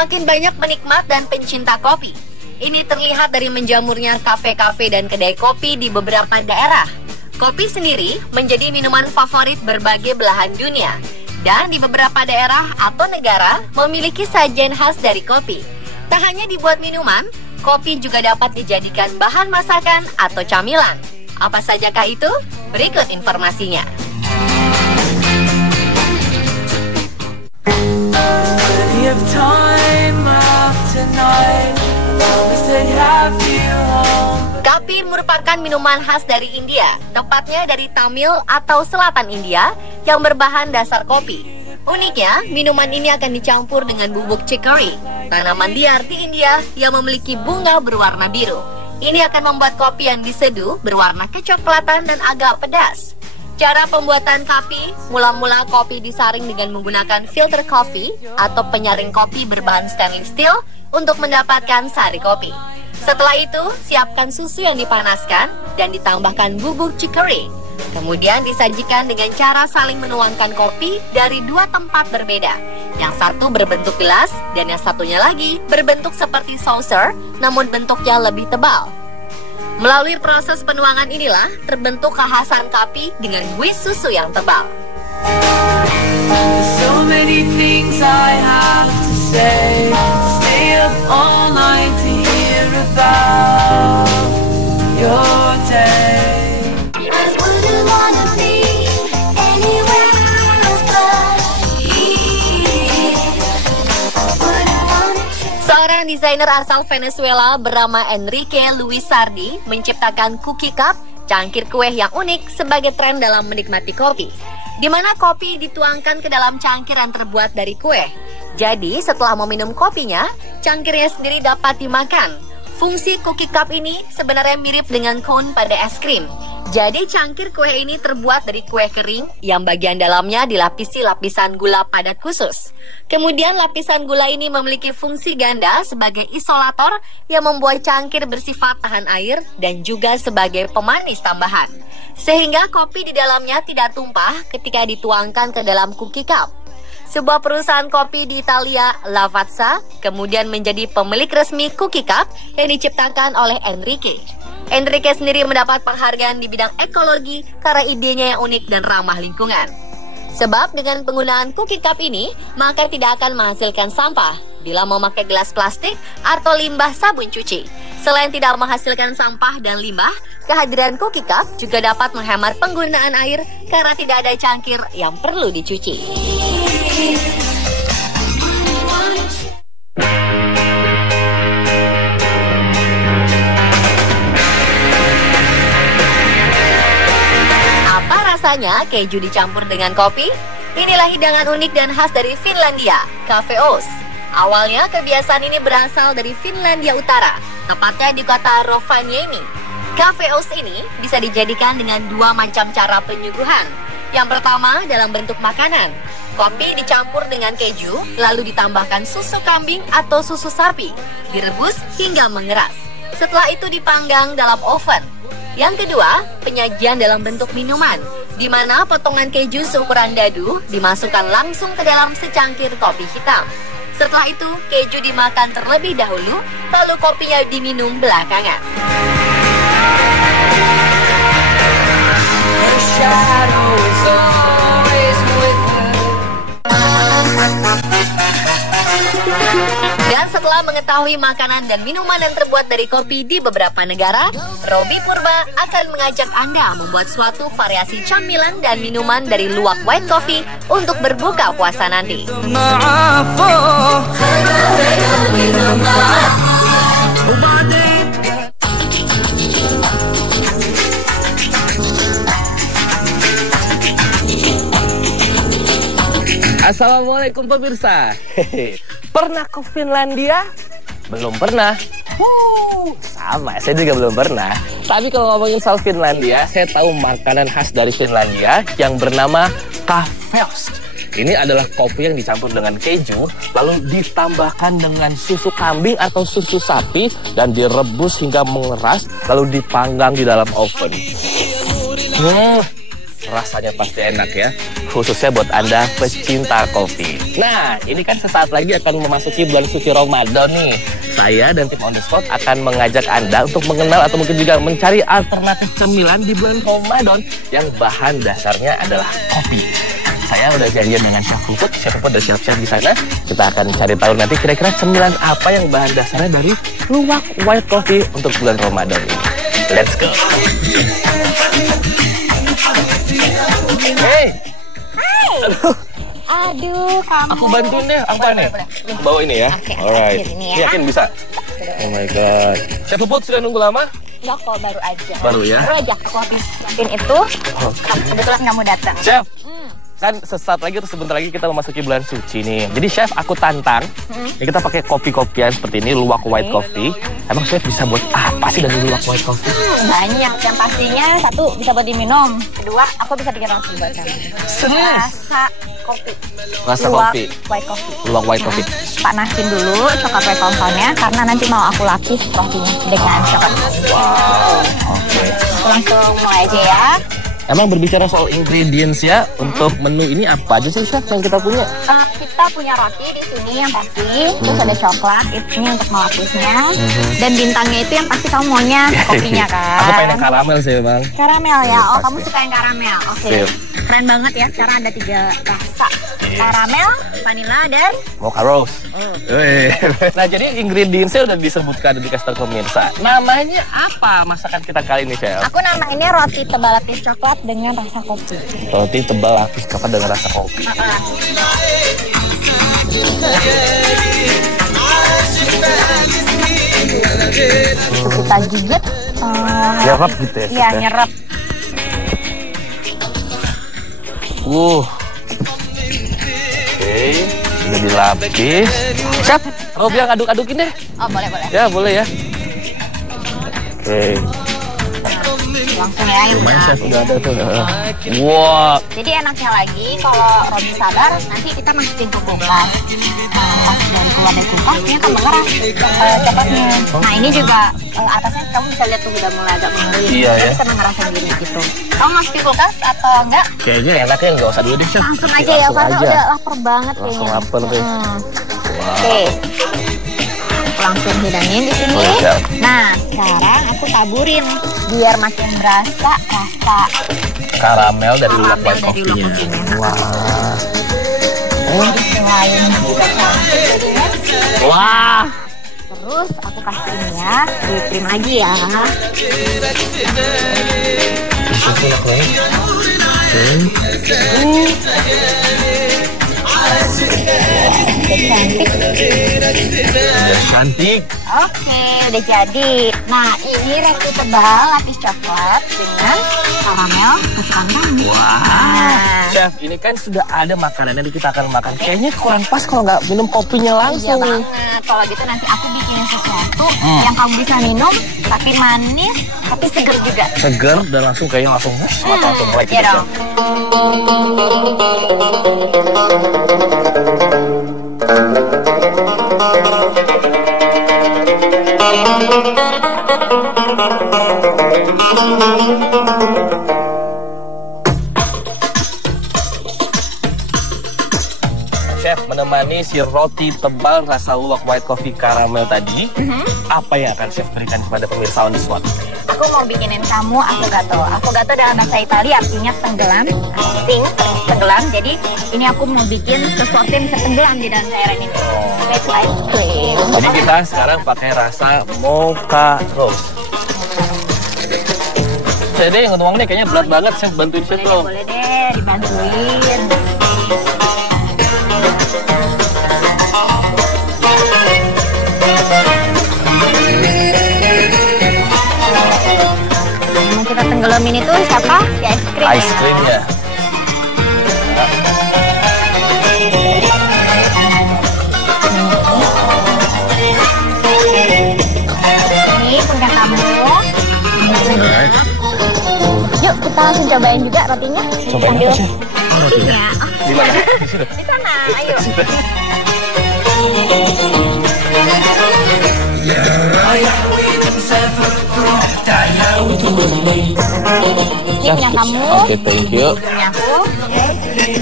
Semakin banyak penikmat dan pencinta kopi. Ini terlihat dari menjamurnya kafe-kafe dan kedai kopi di beberapa daerah. Kopi sendiri menjadi minuman favorit berbagai belahan dunia. Dan di beberapa daerah atau negara memiliki sajian khas dari kopi. Tak hanya dibuat minuman, kopi juga dapat dijadikan bahan masakan atau camilan. Apa sajakah itu? Berikut informasinya. Kapi merupakan minuman khas dari India, tepatnya dari Tamil atau Selatan India, yang berbahan dasar kopi. Uniknya, minuman ini akan dicampur dengan bubuk chicory, tanaman liar di India yang memiliki bunga berwarna biru. Ini akan membuat kopi yang diseduh berwarna kecoklatan dan agak pedas. Cara pembuatan kapi, mula-mula kopi disaring dengan menggunakan filter coffee atau penyaring kopi berbahan stainless steel untuk mendapatkan sari kopi. Setelah itu, siapkan susu yang dipanaskan dan ditambahkan bubuk chicory. Kemudian disajikan dengan cara saling menuangkan kopi dari dua tempat berbeda. Yang satu berbentuk gelas dan yang satunya lagi berbentuk seperti saucer, namun bentuknya lebih tebal. Melalui proses penuangan inilah terbentuk kekhasan kapi dengan buih susu yang tebal. So many things I have to say. Stay up all night to hear about your day. I wouldn't wanna be anywhere else but here. Seorang desainer asal Venezuela bernama Enrique Luis Sardi menciptakan cookie cup, cangkir kue yang unik sebagai tren dalam menikmati kopi, di mana kopi dituangkan ke dalam cangkir yang terbuat dari kue. Jadi setelah meminum kopinya, cangkirnya sendiri dapat dimakan. Fungsi cookie cup ini sebenarnya mirip dengan cone pada es krim. Jadi cangkir kue ini terbuat dari kue kering yang bagian dalamnya dilapisi lapisan gula padat khusus. Kemudian lapisan gula ini memiliki fungsi ganda sebagai isolator yang membuat cangkir bersifat tahan air dan juga sebagai pemanis tambahan. Sehingga kopi di dalamnya tidak tumpah ketika dituangkan ke dalam cookie cup. Sebuah perusahaan kopi di Italia, Lavazza, kemudian menjadi pemilik resmi cookie cup yang diciptakan oleh Enrique. Enrique sendiri mendapat penghargaan di bidang ekologi karena idenya yang unik dan ramah lingkungan. Sebab dengan penggunaan cookie cup ini, maka tidak akan menghasilkan sampah bila memakai gelas plastik atau limbah sabun cuci. Selain tidak menghasilkan sampah dan limbah, kehadiran cookie cup juga dapat menghemat penggunaan air karena tidak ada cangkir yang perlu dicuci. Apa rasanya keju dicampur dengan kopi? Inilah hidangan unik dan khas dari Finlandia, Cafe Oos. Awalnya kebiasaan ini berasal dari Finlandia Utara, tepatnya di kota Rovaniemi. Cafe Oos ini bisa dijadikan dengan dua macam cara penyuguhan. Yang pertama dalam bentuk makanan. Kopi dicampur dengan keju, lalu ditambahkan susu kambing atau susu sapi, direbus hingga mengeras. Setelah itu dipanggang dalam oven. Yang kedua, penyajian dalam bentuk minuman, di mana potongan keju seukuran dadu dimasukkan langsung ke dalam secangkir kopi hitam. Setelah itu, keju dimakan terlebih dahulu, lalu kopinya diminum belakangan. Dan setelah mengetahui makanan dan minuman yang terbuat dari kopi di beberapa negara, Robby Purba akan mengajak Anda membuat suatu variasi camilan dan minuman dari luwak white coffee untuk berbuka puasa nanti. Assalamualaikum pemirsa. Pernah ke Finlandia? Belum pernah. Sama, saya juga belum pernah. Tapi kalau ngomongin soal Finlandia, saya tahu makanan khas dari Finlandia yang bernama Kafeost. Ini adalah kopi yang dicampur dengan keju, lalu ditambahkan dengan susu kambing atau susu sapi dan direbus hingga mengeras, lalu dipanggang di dalam oven. Rasanya pasti enak ya. khususnya buat Anda pecinta kopi. Nah, ini kan sesaat lagi akan memasuki bulan suci Ramadan nih. Saya dan tim On The Spot akan mengajak Anda untuk mengenal atau mungkin juga mencari alternatif cemilan di bulan Ramadan yang bahan dasarnya adalah kopi. Saya udah janjian dengan Chef Puput. Chef Puput udah siap-siap di sana. Kita akan cari tahu nanti kira-kira cemilan apa yang bahan dasarnya dari luwak white coffee untuk bulan Ramadan ini. Let's go. Hey. Aduh, kamu. Aku bantuin deh. Apa nih? Bawa ini ya. Oke, Alright. ini ya. Yakin bisa? Oh my god. Chef Puput sudah nunggu lama? Enggak kok, baru aja. Baru ya? Baru aja. Aku habis siapin itu. Kebetulan kamu datang. Chef. Kan sesaat lagi atau sebentar lagi kita memasuki bulan suci nih. Jadi Chef, aku tantang. Ya, kita pakai kopi-kopian seperti ini, luwak white coffee. Emang Chef bisa buat apa sih dari luwak white coffee? Banyak. Yang pastinya satu bisa buat diminum. Kedua, aku bisa bikin langsung buat kamu. Rasa kopi. Rasa luwak kopi. White coffee. Luwak white coffee. Panasin dulu coklat white coffee-nya karena nanti mau aku lapis rotinya dengan coklat. Wow. Oke. Aku langsung mulai aja ya. Emang berbicara soal ingredients ya, untuk menu ini apa aja sih Chef yang kita punya? Kita punya roti di sini yang pasti, terus ada coklat, ini untuk melapisnya, dan bintangnya itu yang pasti kamu maunya kopinya kan? Aku pengen yang karamel sih Bang. Karamel ya, oh kamu suka yang karamel, oke. Sip. Keren banget ya, sekarang ada 3 rasa, karamel, vanilla, dan Mocha Rose. Nah jadi ingredientsnya udah disebutkan di kasih tahu pemirsa. Namanya apa masakan kita kali ini Chef? aku namainnya roti tebal lapis coklat dengan rasa kopi. Roti tebal lapis coklat dengan rasa kopi. Kita gigit. Nyerap gitu ya? Iya, nyerap. Oke, udah dilapis. Chef, aku bilang aduk-adukin deh. Oh, boleh. Ya, boleh ya. Oke. Langsung ya. Lumayan Chef, udah ada tuh. Wah. Jadi enaknya lagi kalau Robi sabar nanti kita masukin ke kulkas. Pas dari keluar dari kulkas ini akan mengeras coklatnya. Nah ini juga atasnya kamu bisa lihat tuh udah mulai agak mengering. Iya ya. Bisa mengeras sendiri gitu. Kamu masukin kulkas atau enggak? Kayaknya enaknya nggak usah dulu deh Chef. Langsung aja ya karena udah lapar banget kayaknya. Langsung lapar deh. Oke. Langsung hidangin di sini. Nah, sekarang aku taburin biar makin berasa rasa Karamel dari luwak white dari coffee-nya. Wah. Wah. Selain juga cantik. Wah. Terus aku kasih ini ya, whipped cream lagi ya. Udah cantik. Oke, udah jadi. Nah, ini roti tebal lapis coklat dengan karamel kesukaan kamu. Wah. Chef, ini kan sudah ada makanannya yang kita akan makan. Kayaknya kurang pas kalau nggak minum kopinya Iya langsung. banget. Kalau gitu nanti aku bikinin sesuatu yang kamu bisa minum, tapi manis, tapi seger juga. Seger dan langsung kayaknya langsung mulai Iya dong. Chef, menemani si roti tebal rasa luwak white coffee karamel tadi, apa yang akan Chef berikan kepada pemirsa On The Spot? Aku mau bikinin kamu affogato. Affogato dalam bahasa Italia artinya tenggelam, sing, tenggelam. Jadi ini aku mau bikin sesuatu yang bisa tenggelam di dalam cairan ini. Yaitu ice cream. Jadi kita sekarang pakai rasa Mocha Rose. Jadi ngomong-ngomong nih kayaknya berat banget, Chef. Bantuin Chef dong. Boleh deh, dibantuin. Yang kita tenggelamin itu siapa? Si ice cream. Ice creamnya. Ini punya kamu. Yuk kita langsung cobain juga rotinya. Cobain apa, Chef? Rotinya. Di mana? Di sana, ayo. Ini punya kamu. Oke, thank you. Punya aku.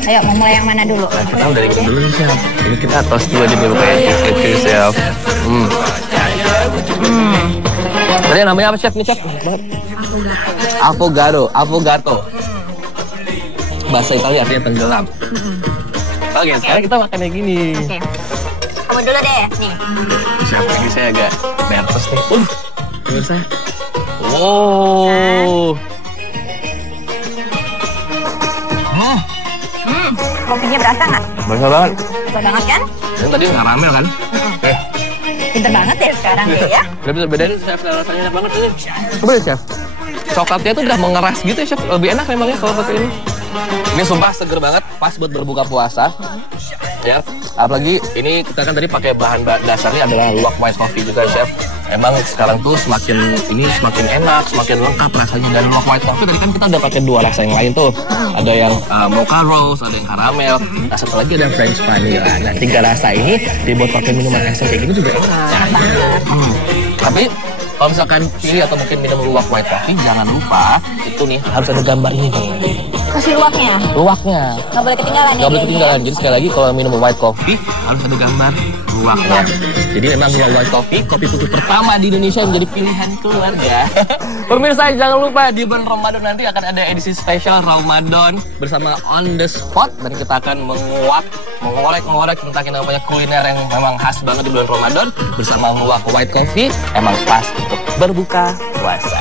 Ayo, mau mulai yang mana dulu? Tahu dari ini dulu nih, Chef. Ini kita toast dulu aja dulu kayak cheese, Chef. Tadi namanya apa, Chef? Nih, Chef. Affogato. Bahasa Italia artinya tenggelam. Oke, sekarang kita makan kayak gini. Oke. Kamu dulu deh, nih. Siapa ini saya agak nervous nih. Pemirsa. Wow. Kopinya berasa nggak? Berasa banget. Berasa banget kan? Ini tadi nggak ramel kan? Pinter banget ya sekarang deh ya. Udah bisa bedain, Chef. Rasanya enak banget ini. Coba deh, Chef. Coklatnya tuh udah mengeras gitu ya, Chef. Lebih enak memangnya kalau seperti ini. Ini sumpah seger banget, pas buat berbuka puasa. Ya, apalagi ini kita kan tadi pakai bahan dasarnya adalah luwak white coffee juga, Chef. Emang sekarang tuh semakin enak, semakin lengkap rasanya. Dan luwak white coffee tadi kan kita udah pakai 2 rasa yang lain tuh. Ada yang mocha rose, ada yang caramel. Nah, satu lagi ada French vanilla. Nah, 3 rasa ini dibuat pakai minuman es kayak gini juga enak. Tapi kalau misalkan pilih atau mungkin minum luwak white coffee, jangan lupa itu nih harus ada gambar ini nih. Kasih luwaknya. Luwaknya. Nggak boleh ketinggalan ya. Nggak boleh ketinggalan. Jadi sekali lagi kalau minum white coffee harus ada gambar luwaknya. Jadi memang luwak white coffee, kopi putih pertama di Indonesia yang menjadi pilihan keluarga. Pemirsa jangan lupa di bulan Ramadan nanti akan ada edisi spesial Ramadan bersama On The Spot dan kita akan mengorek tentang yang namanya kuliner yang memang khas banget di bulan Ramadan bersama luwak white coffee. Emang pas untuk berbuka puasa.